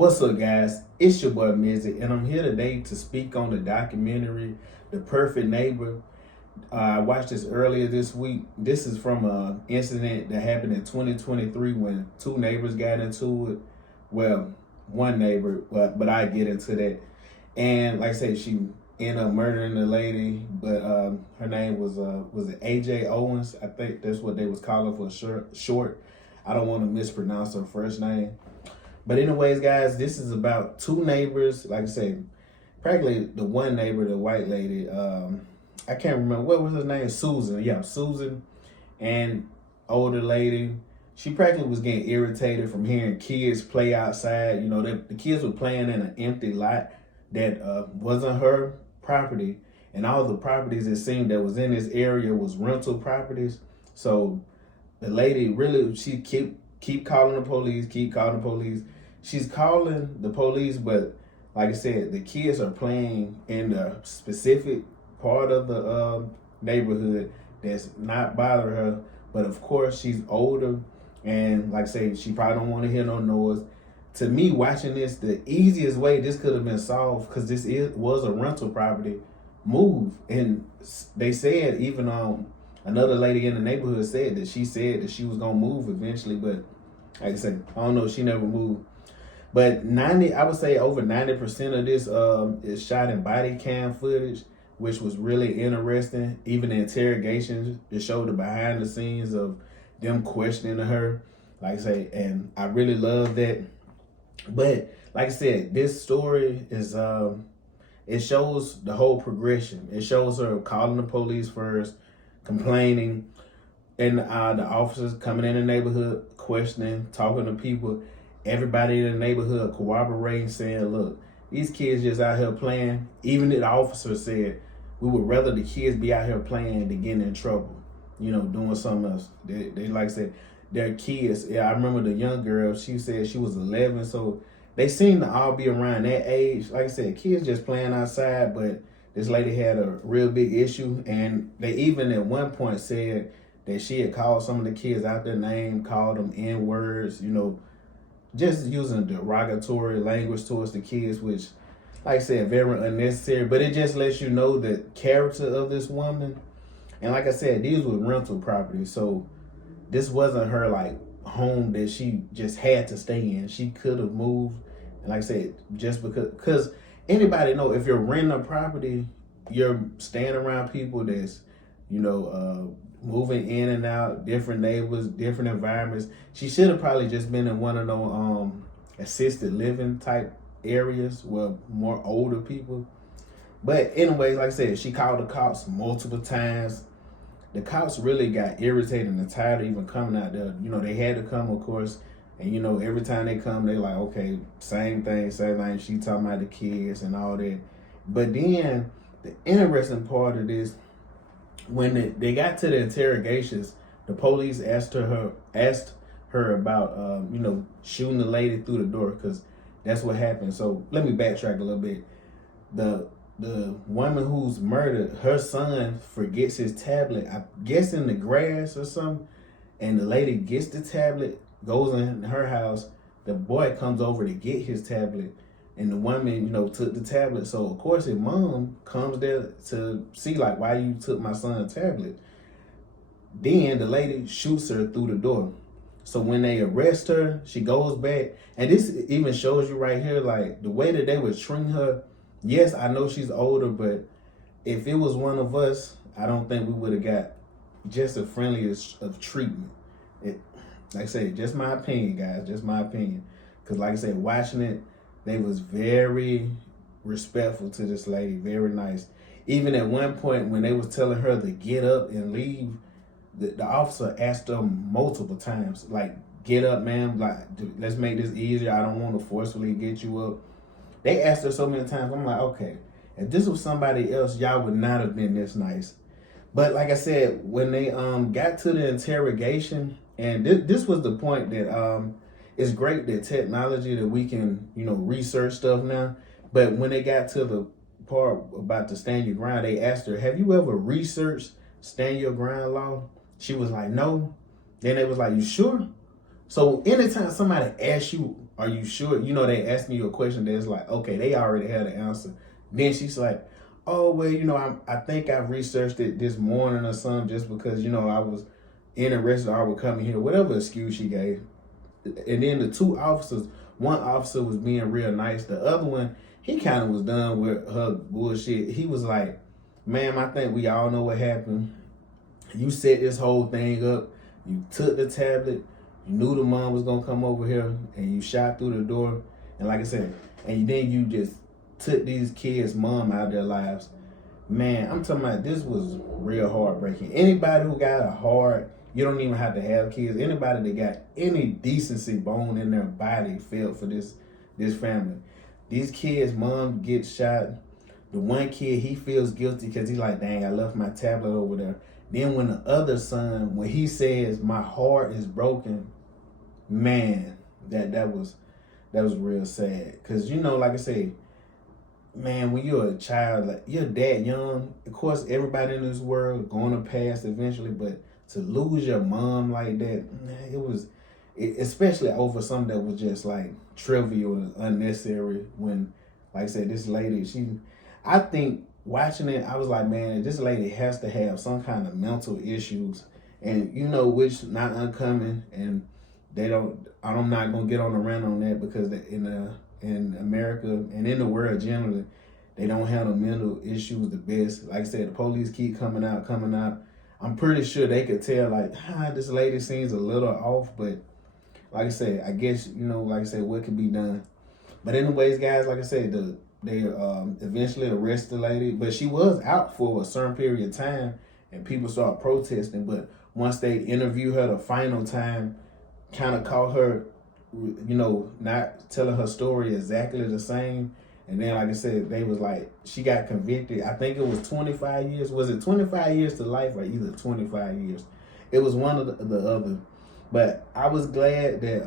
What's up, guys? It's your boy Mizik, and I'm here today to speak on the documentary, The Perfect Neighbor. I watched this earlier this week. This is from an incident that happened in 2023 when two neighbors got into it. Well, one neighbor, but I get into that. And like I said, she ended up murdering the lady, but her name was it AJ Owens? I think that's what they was calling for short. I don't want to mispronounce her first name. But anyways, guys, this is about two neighbors. Like I said, practically the one neighbor, the white lady, I can't remember, what was her name? Susan. Yeah, Susan, and older lady. She practically was getting irritated from hearing kids play outside. You know, the kids were playing in an empty lot that wasn't her property. And all the properties, it seemed, that was in this area was rental properties. So the lady really, she keep calling the police, keep calling the police. She's calling the police, but like I said, the kids are playing in the specific part of the neighborhood that's not bothering her. But of course, she's older, and like I say, she probably don't want to hear no noise. To me, watching this, the easiest way this could have been solved, because this was a rental property, move. And they said, even another lady in the neighborhood said that she was gonna move eventually, but like I said, I don't know, she never moved. But I would say over 90% of this is shot in body cam footage, which was really interesting. Even the interrogations, it showed the behind the scenes of them questioning her. Like I say, and I really love that. But like I said, this story is it shows the whole progression. It shows her calling the police first, complaining, and the officers coming in the neighborhood, questioning, talking to people, everybody in the neighborhood corroborating, saying, look, these kids just out here playing. Even the officer said, we would rather the kids be out here playing than getting in trouble, you know, doing something else. They like I said, they're kids. Yeah, I remember the young girl, she said she was 11, so they seem to all be around that age. Like I said, kids just playing outside, but this lady had a real big issue, and they even at one point said that she had called some of the kids out their name, called them N-words, you know, just using derogatory language towards the kids, which, like I said, very unnecessary. But it just lets you know the character of this woman. And like I said, these were rental properties, so this wasn't her like home that she just had to stay in. She could have moved. And like I said, just because anybody know, if you're renting a property, you're staying around people that's, you know, moving in and out, different neighbors, different environments. She should have probably just been in one of those assisted living type areas where more older people. But anyways, like I said, she called the cops multiple times. The cops really got irritated and tired of even coming out there. You know, they had to come, of course. And, you know, every time they come, they like, okay, same thing. She talking about the kids and all that. But then the interesting part of this, when they got to the interrogations, the police asked her about, you know, shooting the lady through the door, because that's what happened. So let me backtrack a little bit. The woman who's murdered, her son forgets his tablet, I guess in the grass or something, and the lady gets the tablet, goes in her house. The boy comes over to get his tablet, and the woman, you know, took the tablet. So of course his mom comes there to see, like, why you took my son's tablet. Then the lady shoots her through the door. So when they arrest her, she goes back. And this even shows you right here, like, the way that they would treat her. Yes, I know she's older, but if it was one of us, I don't think we would have got just the friendliest of treatment. Like I say, just my opinion, guys, just my opinion. Because like I said, watching it, they was very respectful to this lady, very nice. Even at one point when they was telling her to get up and leave, the officer asked them multiple times, like, get up, ma'am, like, let's make this easier. I don't want to forcefully get you up. They asked her so many times. I'm like, okay, if this was somebody else, y'all would not have been this nice. But like I said, when they got to the interrogation, and this was the point that it's great that technology that we can, you know, research stuff now. But when they got to the part about the stand your ground, they asked her, have you ever researched stand your ground law? She was like, no. Then they was like, you sure? So anytime somebody asks you are you sure? You know, they asking you a question that's like, okay, they already had an answer. Then she's like, oh, well, you know, I think I researched it this morning or something just because, you know, I was interested or I would come here, whatever excuse she gave. And then the two officers, one officer was being real nice. The other one, he kind of was done with her bullshit. He was like, ma'am, I think we all know what happened. You set this whole thing up. You took the tablet. You knew the mom was going to come over here and you shot through the door. And like I said, and then you just took these kids' mom out of their lives. Man, I'm talking about this was real heartbreaking. Anybody who got a heart, you don't even have to have kids. Anybody that got any decency bone in their body felt for this family. These kids' mom gets shot. The one kid, he feels guilty because he's like, dang, I left my tablet over there. Then when the other son, when he says, my heart is broken, man, that was real sad. Because, you know, like I say, man, when you're a child, like you're that young, of course, everybody in this world going to pass eventually, but to lose your mom like that, it was, especially over something that was just like trivial and unnecessary. When, like I said, this lady, I think watching it, I was like, man, this lady has to have some kind of mental issues, and you know, which not uncommon, and I'm not gonna get on a rant on that because in America and in the world generally, they don't handle mental issues the best. Like I said, the police keep coming out. I'm pretty sure they could tell, like, this lady seems a little off, but like I said, I guess, you know, like I said, what could be done? But anyways, guys, like I said, they eventually arrested the lady, but she was out for a certain period of time, and people started protesting. But once they interviewed her the final time, kind of caught her, you know, not telling her story exactly the same. And then, like I said, they was like, she got convicted. I think it was 25 years. Was it 25 years to life or either 25 years? It was one of the other. But I was glad that,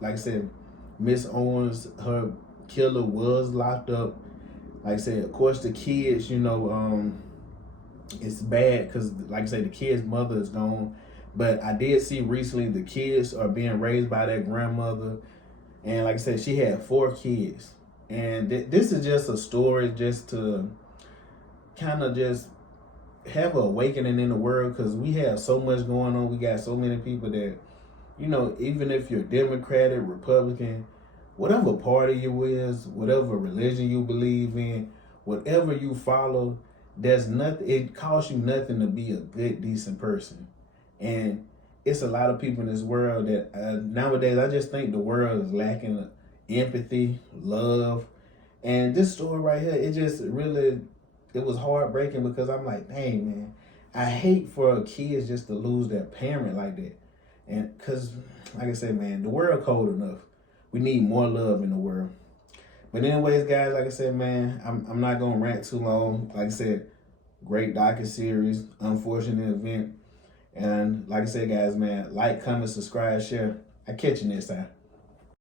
like I said, Miss Owens, her killer was locked up. Like I said, of course, the kids, you know, it's bad because, like I said, the kid's mother is gone. But I did see recently the kids are being raised by their grandmother. And like I said, she had 4 kids. And this is just a story just to kind of just have an awakening in the world, because we have so much going on. We got so many people that, you know, even if you're Democratic, Republican, whatever party you is, whatever religion you believe in, whatever you follow, there's nothing, it costs you nothing to be a good, decent person. And it's a lot of people in this world that nowadays, I just think the world is lacking empathy, love. And this story right here, it just really, it was heartbreaking because I'm like, dang, man, I hate for kids just to lose their parent like that. And because, like I said, man, the world cold enough. We need more love in the world. But anyways, guys, like I said, man, I'm not going to rant too long. Like I said, great docuseries, unfortunate event. And like I said, guys, man, like, comment, subscribe, share. I'll catch you next time.